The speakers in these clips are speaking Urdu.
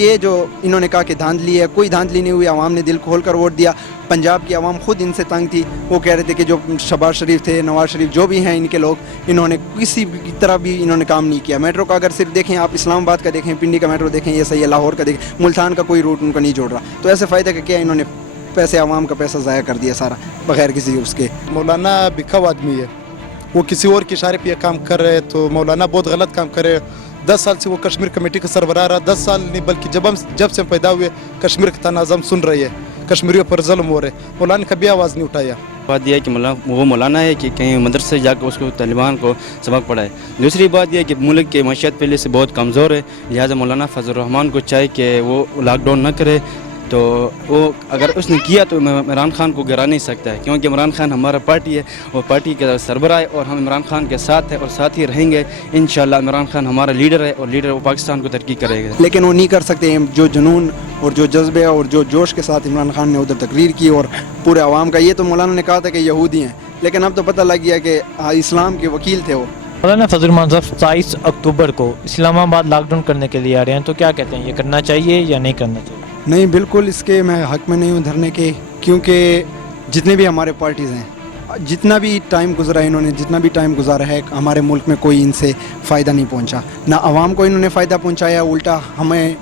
یہ جو انہوں نے کہا کہ دھاندلی ہے، کوئی دھاندلی نہیں ہوئی، عوام نے دل کھول کر ووٹ دیا. پنجاب کی عوام خود ان سے تنگ تھی. وہ کہہ رہے تھے کہ جو شہباز شریف تھے، نواز شریف، جو بھی ہیں ان کے لوگ، انہوں نے کسی طرح بھی انہوں نے کام نہیں کیا. میٹرو کا اگر صرف دیکھیں آپ، اسلام آباد کا دیکھیں، پنڈی کا میٹرو دیکھیں، یہ صحیح ہے، لاہور کا دیکھیں، ملتان کا کوئی روٹ ان کا نہیں جوڑ رہا. تو ایسے فائدہ کا کیا انہوں نے پیسے، عوام کا پیسہ ضائع کر دیا سارا بغیر کسی اس کے. مولانا بکھاؤ آدمی ہے، وہ کسی اور کے اشارے پہ یہ کام کر رہے، تو مولانا بہت غلط کام کر رہے. 10 سال سے وہ کشمیر کمیٹی کا سربراہ رہا. 10 سال نہیں بلکہ جب سے ہم پیدا ہوئے کشمیر کا تناظم سن رہی ہے، کشمیریوں پر ظلم ہو رہے. مولانا کبھی آواز نہیں اٹھایا. بات یہ ہے کہ وہ مولانا ہے کہ کہیں مدرسے سے جا کر اس کو طالبان کو سبق پڑھائے. دوسری بات یہ ہے کہ ملک کی معیشت پہلے سے بہت کمزور ہے، لہٰذا مولانا فضل الرحمان کو چاہے کہ وہ لاک ڈاؤن نہ کرے. تو وہ اگر اس نے کیا تو عمران خان کو گرا نہیں سکتا ہے، کیونکہ عمران خان ہمارا پارٹی ہے، وہ پارٹی کا سربراہ ہے، اور ہم عمران خان کے ساتھ ہیں اور ساتھ ہی رہیں گے انشاءاللہ. عمران خان ہمارا لیڈر ہے، اور لیڈر وہ پاکستان کو ترقی کرے گا. لیکن وہ نہیں کر سکتے. جو جنون اور جو جذبے اور جو جوش کے ساتھ عمران خان نے ادھر تقریر کی اور پورے عوام کا، یہ تو مولانا نے کہا تھا کہ یہودی ہیں، لیکن اب تو پتہ لگ گیا کہ اسلام کے وکیل تھے وہ. مولانا فضل الرحمان صاحب 27 اکتوبر کو اسلام آباد لاک ڈاؤن کرنے کے لیے آ رہے ہیں، تو کیا کہتے ہیں، یہ کرنا چاہیے یا نہیں کرنا چاہیے؟ نہیں، بالکل اس کے میں حق میں نہیں ہوں دھرنے کے، کیونکہ جتنے بھی ہمارے پارٹیز ہیں، جتنا بھی ٹائم گزرا انہوں نے، جتنا بھی ٹائم گزارا ہے، ہمارے ملک میں کوئی ان سے فائدہ نہیں پہنچا. نہ عوام کو انہوں نے فائدہ پہنچایا، الٹا ہمیں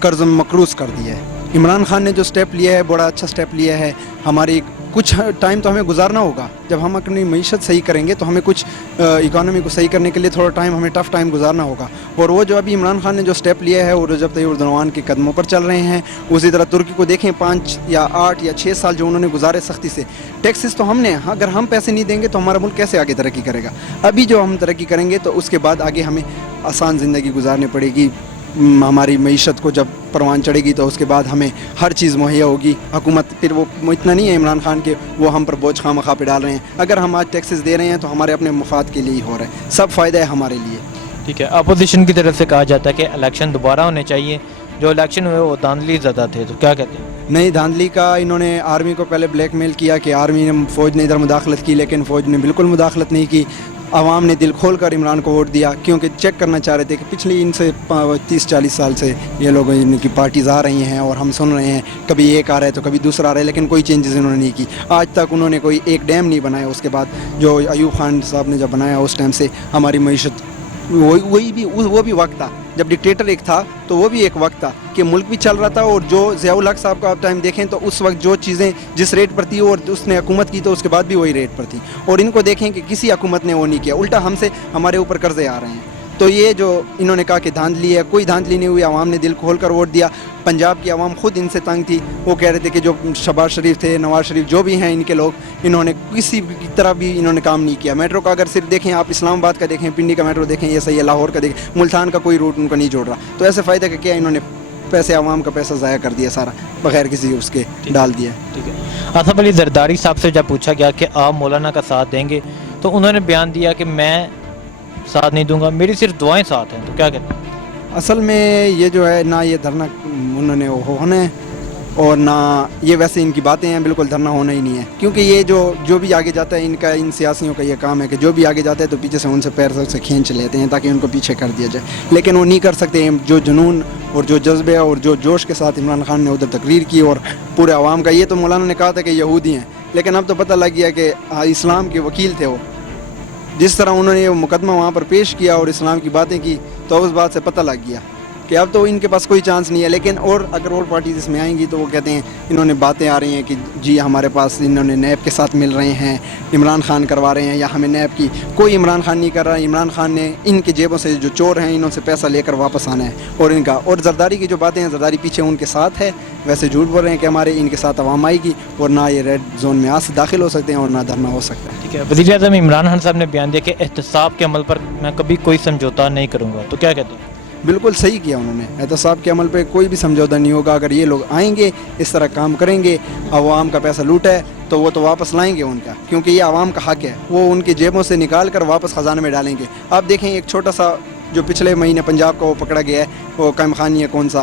قرض مقروض کر دیا ہے. عمران خان نے جو سٹیپ لیا ہے بڑا اچھا سٹیپ لیا ہے. ہماری کچھ ٹائم تو ہمیں گزارنا ہوگا. جب ہم اپنی معیشت صحیح کریں گے تو ہمیں کچھ اکانومی کو صحیح کرنے کے لیے تھوڑا ٹائم، ہمیں ٹف ٹائم گزارنا ہوگا. اور وہ جو ابھی عمران خان نے جو سٹیپ لیا ہے، وہ رجب طیب اردوان کے قدموں پر چل رہے ہیں. اسی طرح ترکی کو دیکھیں، 5 یا 8 یا 6 سال جو انہوں نے گزارے سختی سے. ٹیکسز تو ہم نے، اگر ہم پیسے نہیں دیں گے تو ہمارا ملک کیسے آگے ترقی کرے گا؟ ابھی جو ہم ترقی کریں گے تو اس کے بعد آگے ہمیں آسان زندگی گزارنی پڑے گی. ہماری معیشت کو جب پروان چڑھے گی تو اس کے بعد ہمیں ہر چیز مہیا ہوگی. حکومت پھر وہ اتنا نہیں ہے عمران خان کے وہ ہم پر بوجھ خواہ مخواہ پہ ڈال رہے ہیں. اگر ہم آج ٹیکسز دے رہے ہیں تو ہمارے اپنے مفاد کے لیے ہی ہو رہا ہے، سب فائدہ ہے ہمارے لیے. ٹھیک ہے. اپوزیشن کی طرف سے کہا جاتا ہے کہ الیکشن دوبارہ ہونے چاہیے، جو الیکشن ہوئے وہ دھاندلی زدہ تھے، تو کیا کہتے ہیں؟ نہیں، دھاندلی کا انہوں نے آرمی کو پہلے بلیک میل کیا کہ آرمی نے، فوج نے ادھر مداخلت کی، لیکن فوج نے بالکل مداخلت نہیں کی. عوام نے دل کھول کر عمران کو ووٹ دیا، کیونکہ چیک کرنا چاہ رہے تھے کہ پچھلی ان سے 30-40 سال سے یہ لوگ ان کی پارٹیز آ رہی ہیں اور ہم سن رہے ہیں، کبھی ایک آ رہا ہے تو کبھی دوسرا آ رہا ہے، لیکن کوئی چینجز انہوں نے نہیں کی. آج تک انہوں نے کوئی ایک ڈیم نہیں بنایا. اس کے بعد جو ایوب خان صاحب نے جب بنایا اس ٹائم سے ہماری معیشت، وہ بھی وقت تھا جب ڈکٹیٹر ایک تھا، تو وہ بھی ایک وقت تھا کہ ملک بھی چل رہا تھا. اور جو ضیاء الحق صاحب کا آپ ٹائم دیکھیں تو اس وقت جو چیزیں جس ریٹ پر تھی اور اس نے حکومت کی تو اس کے بعد بھی وہی ریٹ پر تھی. اور ان کو دیکھیں کہ کسی حکومت نے وہ نہیں کیا، الٹا ہم سے ہمارے اوپر قرضے آ رہے ہیں. تو یہ جو انہوں نے کہا کہ دھاندلی ہے، کوئی دھاندلی نہیں ہوئی، عوام نے دل کھول کر ووٹ دیا. پنجاب کی عوام خود ان سے تنگ تھی. وہ کہہ رہے تھے کہ جو شہباز شریف تھے، نواز شریف، جو بھی ہیں ان کے لوگ، انہوں نے کسی طرح بھی انہوں نے کام نہیں کیا. میٹرو کا اگر صرف دیکھیں آپ، اسلام آباد کا دیکھیں، پنڈی کا میٹرو دیکھیں، یہ صحیح ہے، لاہور کا دیکھیں، ملتان کا کوئی روٹ ان کا نہیں جوڑ رہا. تو ایسے فائدہ کا کیا انہوں نے پیسے، عوام کا پیسہ ضائع کر دیا سارا بغیر کسی اس کے ڈال دیا. ٹھیک ہے. آصف علی زرداری صاحب سے جب پوچھا گیا کہ آپ مولانا کا ساتھ دیں گے تو انہوں نے بیان دیا کہ میں ساتھ نہیں دوں گا، میری صرف دعائیں ساتھ ہیں، تو کیا کہتے ہیں؟ اصل میں یہ جو ہے، نہ یہ دھرنا انہوں نے ہونا ہے اور نہ یہ ویسے ان کی باتیں ہیں، بالکل دھرنا ہونا ہی نہیں ہے. کیونکہ یہ جو بھی آگے جاتا ہے ان سیاسیوں کا یہ کام ہے کہ جو بھی آگے جاتا ہے تو پیچھے سے ان سے پیر سے کھینچ لیتے ہیں تاکہ ان کو پیچھے کر دیا جائے. لیکن وہ نہیں کر سکتے. جو جنون اور جو جذبے اور جو جوش کے ساتھ عمران خان نے ادھر تقریر کی اور پورے عوام کا، یہ تو مولانا نے کہا تھا کہ یہودی ہیں، لیکن اب تو پتہ لگ گیا کہ اسلام کے وکیل تھے وہ. جس طرح انہوں نے یہ مقدمہ وہاں پر پیش کیا اور اسلام کی باتیں کی تو اس بات سے پتہ لگ گیا کہ اب تو ان کے پاس کوئی چانس نہیں ہے. لیکن اور اگر اور پارٹیز اس میں آئیں گی تو وہ کہتے ہیں، انہوں نے باتیں آ رہی ہیں کہ جی ہمارے پاس انہوں نے نیب کے ساتھ مل رہے ہیں، عمران خان کروا رہے ہیں یا ہمیں نیب کی. کوئی عمران خان نہیں کر رہا. عمران خان نے ان کے جیبوں سے جو چور ہیں انہوں سے پیسہ لے کر واپس آنا ہے. اور ان کا، اور زرداری کی جو باتیں ہیں، زرداری پیچھے ان کے ساتھ ہے. ویسے جھوٹ بول رہے ہیں کہ ہمارے ان کے ساتھ عوام آئے گی اور نہ یہ ریڈ زون میں داخل ہو سکتے ہیں اور نہ دھرنا ہو سکتا ہے. ٹھیک ہے. وزیر اعظم عمران خان صاحب نے بیان دیا کہ احتساب کے عمل پر میں کبھی کوئی سمجھوتا نہیں کروں گا، تو کیا کہتے ہیں؟ بالکل صحیح کیا انہوں نے. احتساب کے عمل پہ کوئی بھی سمجھوتا نہیں ہوگا. اگر یہ لوگ آئیں گے، اس طرح کام کریں گے، عوام کا پیسہ لوٹا ہے تو وہ تو واپس لائیں گے ان کا، کیونکہ یہ عوام کا حق ہے. وہ ان کی جیبوں سے نکال کر واپس خزانے میں ڈالیں گے. آپ دیکھیں ایک چھوٹا سا جو پچھلے مہینے پنجاب کا وہ پکڑا گیا ہے، وہ قائم خانی ہے کون سا،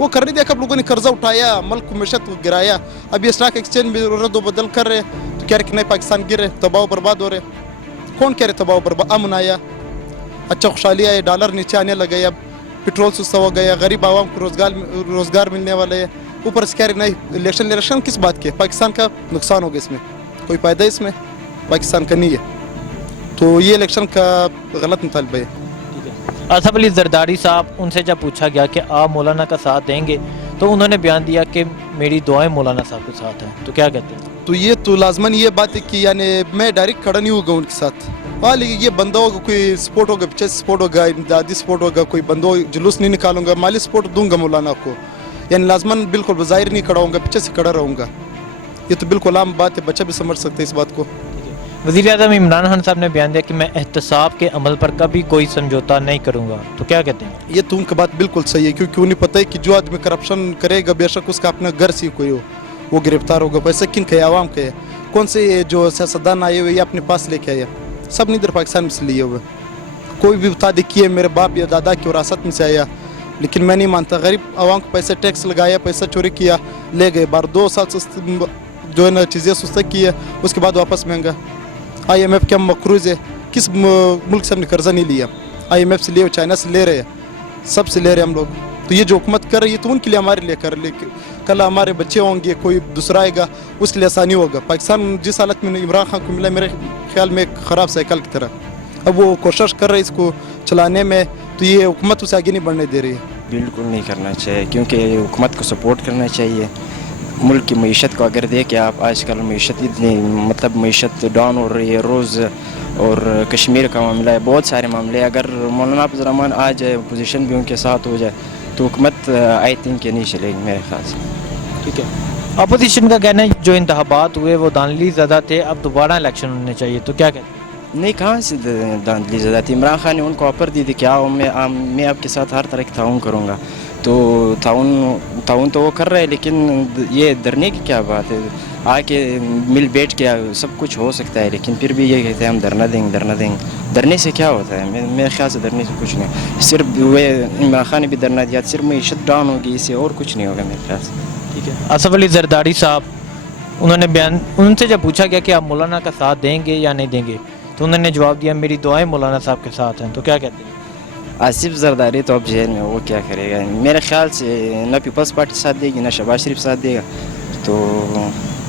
وہ کر نہیں دیا کہ اب لوگوں نے قرضہ اٹھایا, ملک کو معیشت کو گرایا. اب یہ اسٹاک ایکسچینج میں رد و بدل کر رہے تو کہہ رہے کہ نہیں پاکستان گر رہے, تباہ و برباد ہو رہے. کون کہہ رہے تباہ و برباد؟ امن آیا, اچھا خوشحالی آئی, ڈالر نیچے آنے لگے, اب پیٹرول سستا ہو گیا, غریب عوام کو روزگار ملنے والے. اوپر سے کہہ رہے نہیں الیکشن کس بات کے؟ پاکستان کا نقصان ہوگا اس میں, کوئی فائدہ اس میں پاکستان کا نہیں ہے. تو یہ الیکشن کا غلط مطالبہ ہے. اسف علی زرداری صاحب, ان سے جب پوچھا گیا کہ آپ مولانا کا ساتھ دیں گے تو انہوں نے بیان دیا کہ میری دعائیں مولانا صاحب کے ساتھ ہیں, تو کیا کہتے ہیں؟ تو یہ تو لازماً یہ بات ہے کہ یعنی میں ڈائریکٹ کھڑا نہیں ہوگا ان کے ساتھ. ہاں لیکن یہ بندہ ہوگا, کوئی سپورٹ ہوگا, پیچھے سپورٹ ہوگا, امدادی سپورٹ ہوگا, کوئی بندہ جلوس نہیں نکالوں گا, مالی سپورٹ دوں گا مولانا کو. یعنی لازماً بالکل بظاہر نہیں کھڑا ہوں گا, پیچھے سے کھڑا رہوں گا. یہ تو بالکل عام بات ہے, بچہ بھی سمجھ سکتے اس بات کو. وزیر اعظم عمران خان صاحب نے بیان دیا کہ میں احتساب کے عمل پر کبھی کوئی سمجھوتا نہیں کروں گا, تو کیا کہتے ہیں؟ یہ تو ان کی بات بالکل صحیح ہے, کیونکہ انہیں پتہ ہے کہ جو آدمی کرپشن کرے گا بے شک اس کا اپنا گھر سے کوئی ہو وہ گرفتار ہوگا. پیسے کن کے عوام کے ہے؟ کون سے جو سیاستدان آئے ہوئے یہ اپنے پاس لے کے آیا؟ سب نے ادھر پاکستان میں سے لیے ہوئے. کوئی بھی بتا دے کہ میرے باپ یا دادا کی وراثت میں سے آیا, لیکن میں نہیں مانتا. غریب عوام کو پیسے ٹیکس لگایا, پیسہ چوری کیا, لے گئے. بار 2 سال جو ہے نا چیزیں سستا کی ہے, اس کے بعد واپس مہنگا. IMF کے ہم مقروض ہے, کس ملک سے ہم نے قرضہ نہیں لیا؟ IMF سے لیے, چائنا سے لے رہے ہیں, سب سے لے رہے ہیں ہم لوگ. تو یہ جو حکومت کر رہی ہے تو ان کے لیے ہمارے لیے کر لے. کل ہمارے بچے ہوں گے, کوئی دوسرا آئے گا, اس کے لیے آسانی ہوگا. پاکستان جس حالت میں عمران خان کو ملا میرے خیال میں ایک خراب سائیکل کی طرح, اب وہ کوشش کر رہے ہیں اس کو چلانے میں, تو یہ حکومت اسے آگے نہیں بڑھنے دے رہی ہے. بالکل نہیں کرنا چاہیے, کیونکہ حکومت کو سپورٹ کرنا چاہیے. ملک کی معیشت کو اگر دیکھیں آپ, آج کل معیشت اتنی مطلب معیشت ڈاؤن ہو رہی ہے روز, اور کشمیر کا معاملہ ہے, بہت سارے معاملے. اگر مولانا حافظ الرحمان آ جائے, پوزیشن بھی ان کے ساتھ ہو جائے, تو حکومت آئی تھنک کہ نہیں چلے گی میرے خیال سے. ٹھیک ہے. اپوزیشن کا کہنا ہے جو انتخابات ہوئے وہ دھاندلی زدہ تھے, اب دوبارہ الیکشن ہونے چاہیے, تو کیا کہتے ہیں؟ نہیں, کہاں سے دھاندلی زدہ تھی. عمران خان نے ان کو آفر دی تھی کہ آؤ میں آپ کے ساتھ ہر طرح کی تعاون کروں گا, تو تعاون تو وہ کر رہے ہیں, لیکن یہ ڈرنے کی کیا بات ہے؟ آ کے مل بیٹھ کے سب کچھ ہو سکتا ہے, لیکن پھر بھی یہ کہتے ہیں ہم دھرنا دیں گے. ڈرنے سے کیا ہوتا ہے؟ میرے خیال سے ڈرنے سے کچھ نہیں. صرف وہ عمران خان نے بھی دھرنا دیا, صرف معیشت ڈاؤن ہوگی, اس سے اور کچھ نہیں ہوگا میرے خیال سے. ٹھیک ہے. اسف علی زرداری صاحب, انہوں نے بیان, ان سے جب پوچھا گیا کہ آپ مولانا کا ساتھ دیں گے یا نہیں دیں گے, تو انہوں نے جواب دیا میری دعائیں مولانا صاحب کے ساتھ ہیں, تو کیا کہتے ہیں؟ آصف زرداری تو اب جیل میں, وہ کیا کرے گا؟ میرے خیال سے نہ پیپلز پارٹی ساتھ دے گی, نہ شہباز شریف ساتھ دے گا. تو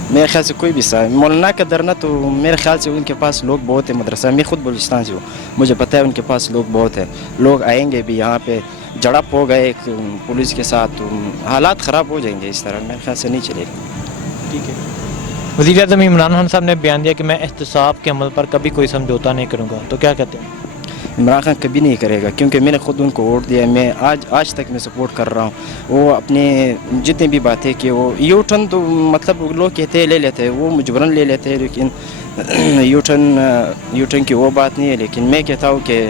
میرے خیال سے کوئی بھی ساتھ, مولانا کا دھرنا تو میرے خیال سے ان کے پاس لوگ بہت ہیں. مدرسہ, میں خود بلوچستان سے ہوں, مجھے پتہ ہے ان کے پاس لوگ بہت ہیں. لوگ آئیں گے بھی یہاں پہ, جڑپ ہو گئے ایک پولیس کے ساتھ, تو حالات خراب ہو جائیں گے. اس طرح میرے خیال سے نہیں چلے گا. ٹھیک ہے. وزیر اعظم عمران خان صاحب نے بیان دیا کہ میں احتساب کے عمل پر کبھی کوئی سمجھوتا نہیں کروں گا, تو کیا کہتے ہیں؟ عمران خان کبھی نہیں کرے گا, کیونکہ میں نے خود ان کو ووٹ دیا. میں آج تک میں سپورٹ کر رہا ہوں. وہ اپنے جتنے بھی باتیں کہ وہ یو ٹرن تو مطلب لوگ کہتے ہیں لے لیتے ہیں, وہ مجبوراً لے لیتے ہیں, لیکن یو ٹرن کی وہ بات نہیں ہے. لیکن میں کہتا ہوں کہ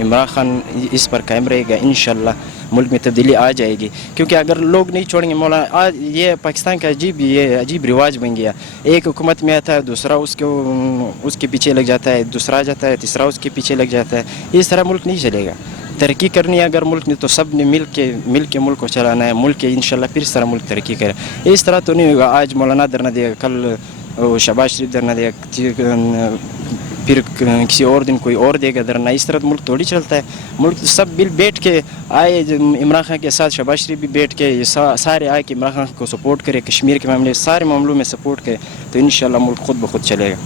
عمران خان اس پر قائم رہے گا, انشاءاللہ ملک میں تبدیلی آ جائے گی. کیونکہ اگر لوگ نہیں چھوڑیں گے مولانا, آج یہ پاکستان کا عجیب رواج بن گیا. ایک حکومت میں آتا ہے, دوسرا اس کے پیچھے لگ جاتا ہے, دوسرا جاتا ہے, تیسرا اس کے پیچھے لگ جاتا ہے. اس طرح ملک نہیں چلے گا. ترقی کرنی ہے اگر ملک نے, تو سب نے مل کے ملک کو چلانا ہے. ملک کے انشاءاللہ پھر اس طرح ملک ترقی کرے. اس طرح تو نہیں ہوگا آج مولانا دھرنا دے گا, کل شہباز شریف دھرنا دے گا, پھر کسی اور دن کوئی اور دے گا دھرنا. اس طرح ملک تھوڑی چلتا ہے. ملک سب مل بیٹھ کے آئے, عمران خان کے ساتھ شہباز شریف بھی بیٹھ کے سارے آئے کہ عمران خان کو سپورٹ کرے, کشمیر کے معاملے سارے معاملوں میں سپورٹ کرے, تو انشاءاللہ ملک خود بخود چلے گا.